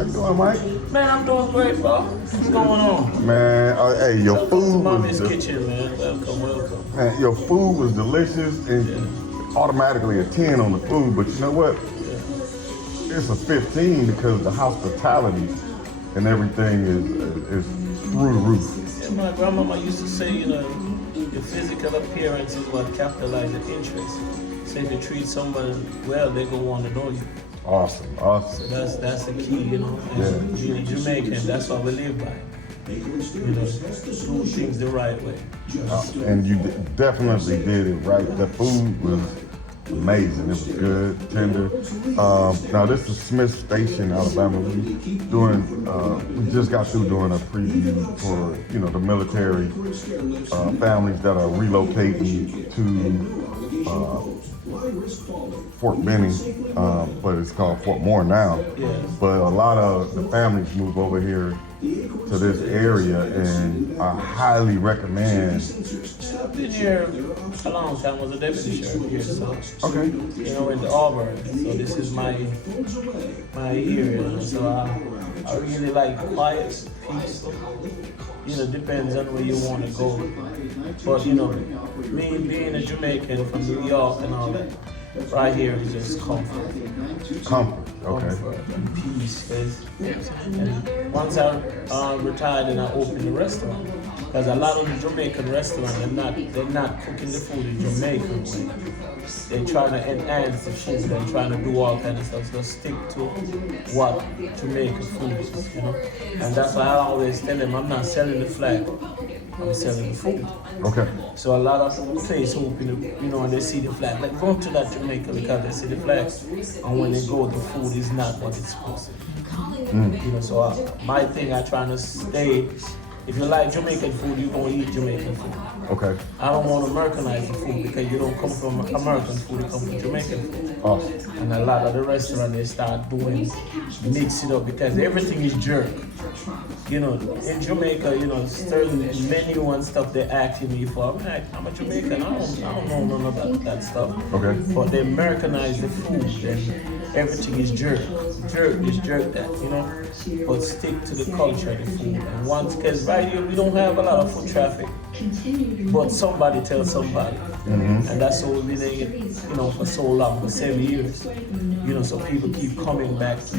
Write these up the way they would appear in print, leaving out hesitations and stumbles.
How you doing, Mike? Man, I'm doing great, bro. What's going on? Man, hey, your food Mamee's was kitchen, man. Welcome. man, your food was delicious and automatically a 10 on the food. But you know what? It's a 15 because the hospitality and everything is through the roof. Yeah, my grandmama used to say, your physical appearance is what capitalizes the interest. So if you treat someone well, they gonna want to know you. Awesome. So that's the key, And being a Jamaican, that's what we live by. Do things the right way. And you definitely did it right. The food was amazing. It was good, tender. Now this is Smith Station, Alabama. We just got through doing a preview for the military families that are relocating to Fort Benning, but it's called Fort Moore now. Yeah. But a lot of the families move over here to this area, and I highly recommend. I've been here a long time. I was a deputy sheriff here, so Okay. in Auburn. So this is my area. So I really like quiet, peaceful. Depends on where you want to go. But me being a Jamaican from New York and all that, right here is just comfort. Okay. Comfort and peace. And once I retired and I opened a restaurant, because a lot of the Jamaican restaurants, they're not cooking the food in Jamaican way. They're trying to enhance the food. They're trying to do all kind of stuff. So stick to what Jamaican food is, And that's why I always tell them I'm not selling the flag. I'm selling the food. Okay. So a lot of places open, and they see the flag. Like go to that Jamaica because they see the flag, and when they go, the food is not what it's supposed to be. So my thing, I trying to stay. If you like Jamaican food, you're gonna eat Jamaican food. Okay. I don't want to Americanize the food because you don't come from American food, you come from Jamaican food. Awesome. And a lot of the restaurants, they start mix it up because everything is jerk. In Jamaica, certain menu and stuff they asking me for. I'm like, I'm a Jamaican, I don't know none of that stuff. Okay. But they Americanize the food and everything is jerk. Jerk that, But stick to the culture of the food. And once, because right here we don't have a lot of food traffic. But somebody tells somebody. And that's what we've been doing, for so long, for 7 years. So people keep coming back. So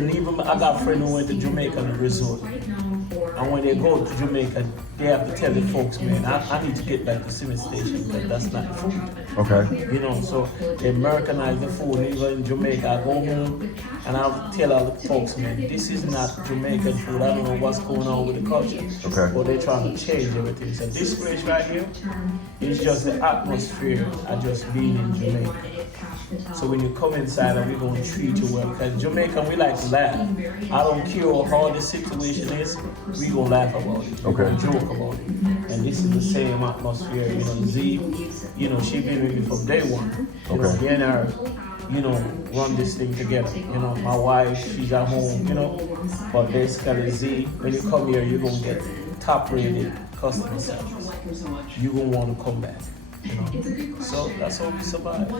even I got friends who went to Jamaica on a resort. And when they go to Jamaica, they have to tell the folks, man, I need to get back to Smith Station because that's not the food. Okay. So they Americanize the food. Even in Jamaica, I go home and I tell all the folks, man, this is not Jamaican food. I don't know what's going on with the culture. Okay. But they're trying to change everything. So this place right here is just the atmosphere of just being in Jamaica. So when you come inside and we're going to treat you well, because Jamaican, we like to laugh. I don't care how hard the situation is, we going to laugh about it. We're going to joke about it. And this is the same atmosphere. Z, she been with me from day one. Me and her, run this thing together. My wife, she's at home, But basically Z, when you come here, you're going to get top rated customer service. You're going to want to come back. So that's how we survive.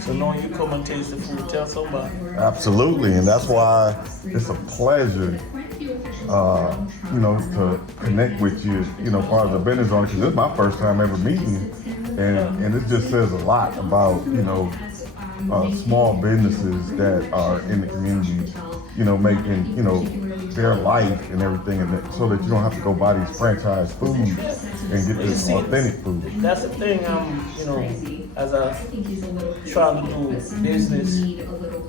So now you come and taste the food, tell somebody. Absolutely, and that's why it's a pleasure, to connect with you, as far as the business owner, because this is my first time ever meeting you, and it just says a lot about, small businesses that are in the community, making, their life and everything, so that you don't have to go buy these franchise foods and get this authentic food. That's the thing, as I try to do business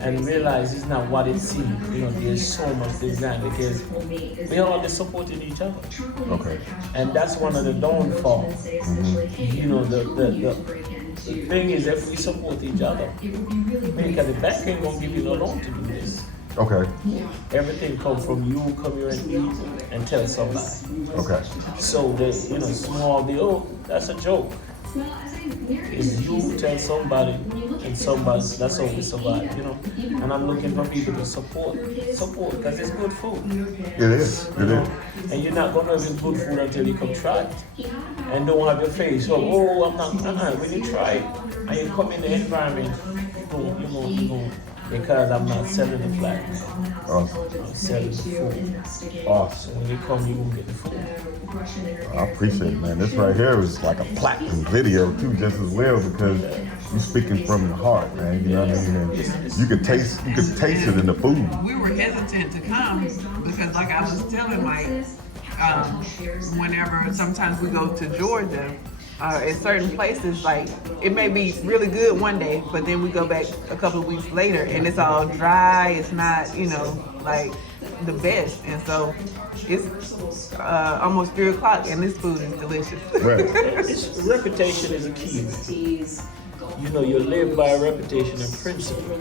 and realize it's not what it seems. There's so much design because we all just supporting each other. Okay. And that's one of the downfalls. The thing is, if we support each other, because the bank ain't gonna give you no loan to do this. Okay. Everything comes from you, come here and eat and tell somebody. Okay. So the small deal, that's a joke. If you tell somebody and somebody, that's how we survive, And I'm looking for people to support, because it's good food. It is. And you're not gonna have good food until you come try it. And don't have your face, I'm not, when you try it, and you come in the environment, you're going because I'm not selling the flat. Awesome. I'm selling the food. Awesome. So when you come, you will get the food. I appreciate it, man. This right here is like a platinum video too, just as well, because you're speaking from the heart, man. You know what I mean? And you could taste it in the food. We were hesitant to come because, like I was telling Mike, whenever sometimes we go to Georgia, in certain places, like it may be really good one day, but then we go back a couple of weeks later and it's all dry. It's not, like the best. And so it's almost 3 o'clock and this food is delicious. Right. Reputation is a key. You live by reputation and principle.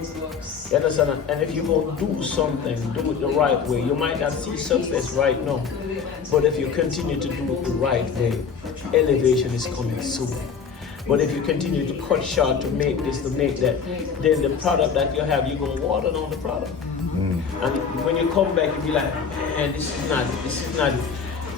You understand? And if you're going to do something, do it the right way. You might not see success right now, but if you continue to do it the right way, elevation is coming soon. But if you continue to cut short to make this, to make that, then the product that you have, you're going to water on the product. And when you come back, you'll be like, man, this is not it.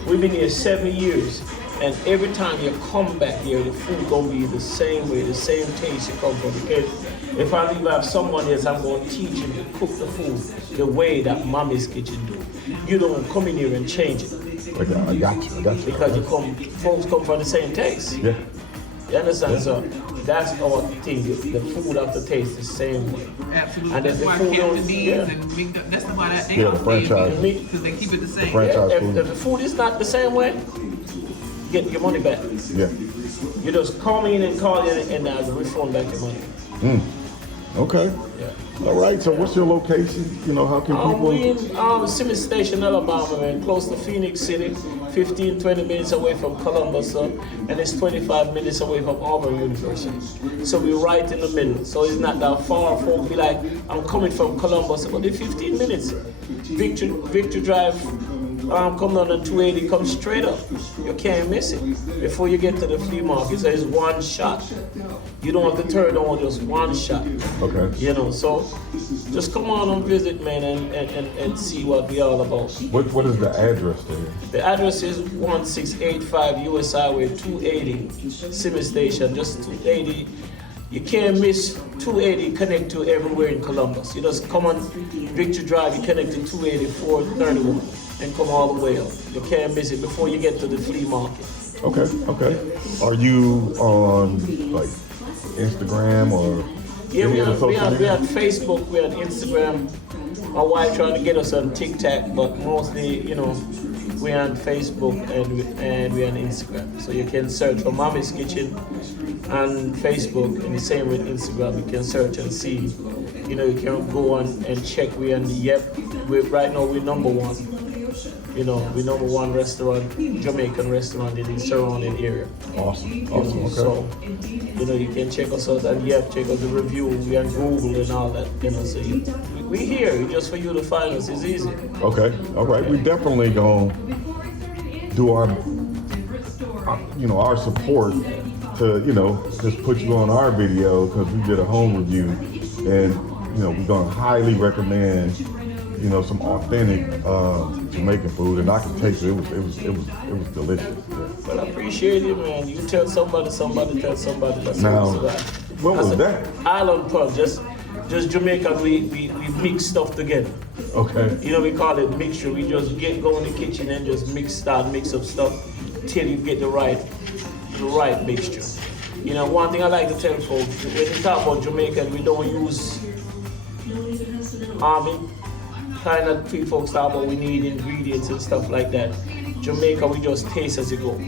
We've been here 7 years. And every time you come back here, the food gonna be the same way, the same taste you come from. Because if I leave out someone else, I'm gonna teach him to cook the food the way that Mamee's kitchen do. You don't come in here and change it. Okay, I got you. Because folks come for the same taste. Yeah. You understand? Yeah. So that's our thing. The food have to taste the same way. Absolutely. And that's if the why food don't, and that's why that they the franchise. because they keep it the same. If the food is not the same way, get your money back. Yeah. You just call me in and call in and I'll refund back your money. Okay. Yeah. All right. So what's your location? How can people? We in Simmons Station, Alabama, man, close to Phoenix City, 15, 20 minutes away from Columbus, and it's 25 minutes away from Auburn University. So we're right in the middle. So it's not that far. Folks be like, I'm coming from Columbus, but in 15 minutes. Victory Drive. Come down on 280, come straight up. You can't miss it. Before you get to the flea market, so it's one shot. You don't have to turn on, just one shot. Okay. So just come on and visit, man, and see what we all about. What is the address there? The address is 1685 US Highway 280, Simmons Station, just 280. You can't miss 280, connect to everywhere in Columbus. You just come on Victory Drive, you connect to 284, 31, and come all the way up. You can't miss it before you get to the flea market. Okay. Are you on like Instagram or we other social on media? Facebook, we on Instagram. My wife trying to get us on TikTok, but mostly, we on Facebook and we on Instagram. So you can search for Mamee's Kitchen on Facebook, and the same with Instagram. You can search and see. You can go on and check. We on right now we're number one. We're number one restaurant, Jamaican restaurant in the surrounding area. Awesome. Okay. So, you can check us out and check out the review. We on Google and all that. So we here just for you to find us. It's easy. Okay. All right. We definitely gonna do our support to just put you on our video because we did a home review, and we're gonna highly recommend some authentic Jamaican food, and I can taste it. It was delicious. Yeah. Well, I appreciate it, man. You tell somebody tell somebody. That's Now, what was that? Island pub, just Jamaican. We mix stuff together. Okay. We call it mixture. We just go in the kitchen and just mix up stuff till you get the right mixture. One thing I like to tell folks, when we talk about Jamaican, we don't use army. Kind of treat folks talk about we need ingredients and stuff like that. Jamaica, we just taste as you go.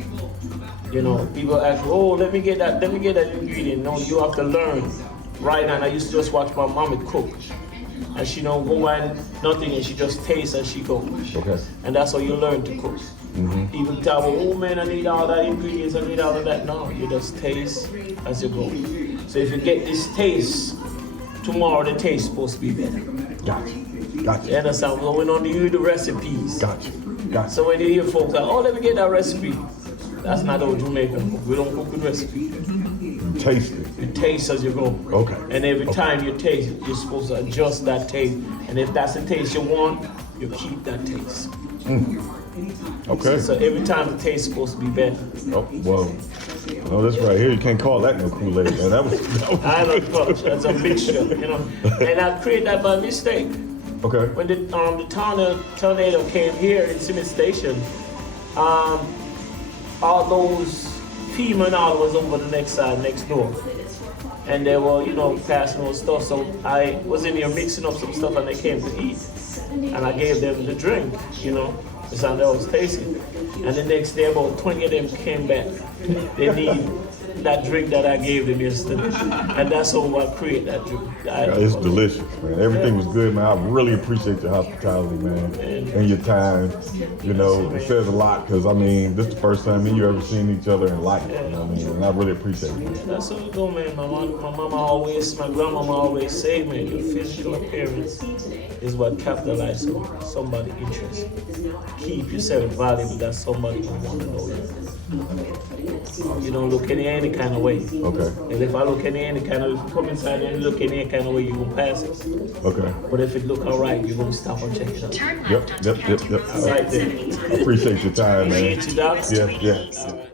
People ask, oh, let me get that ingredient. No, you have to learn. Right now, I used to just watch my mom cook. And she don't go and nothing, and she just tastes as she goes. Okay. And that's how you learn to cook. Mm-hmm. People tell me, oh man, I need all that ingredients, I need all of that. No, you just taste as you go. So if you get this taste, tomorrow the taste is supposed to be better. Gotcha. You understand? So we don't need the recipes. Gotcha. So when you hear folks like, oh, let me get that recipe. That's not how Jamaican cook. We don't cook with recipe. You taste it. You taste as you go. Okay. And every time you taste it, you're supposed to adjust that taste. And if that's the taste you want, you keep that taste. Okay. So every time the taste is supposed to be better. Oh, well, no, this right here, you can't call that no Kool-Aid, man. That was I don't know, that's a mixture, you know. And I created that by mistake. okay. When the tornado came here in Simmons Station, all those FEMA and all was over the next side, next door. And they were, you know, passing on stuff. So I was in here mixing up some stuff and they came to eat. And I gave them the drink, you know, because I know it was tasty. And the next day about 20 of them came back. They need that drink that I gave them yesterday. And that's how I create that drink. Yeah, it's delicious, man. Everything was good, man. I really appreciate your hospitality, man, and your time. You know, it says a lot because, I mean, this is the first time me and you ever seen each other in life. You know what I mean? And I really appreciate it. That's what we do, man. My grandmama always say, man, your physical appearance is what capitalizes on somebody's interest. Keep yourself valuable that somebody will want to know you. You don't look any kind of way. Okay. And if I look any kind of, if you come inside and look any kind of way, you're going to pass it. Okay. But if it look all right, you're going to stop and check it out. Yep. All right, then. I appreciate your time, man. Appreciate you, Doc. Yeah. All right.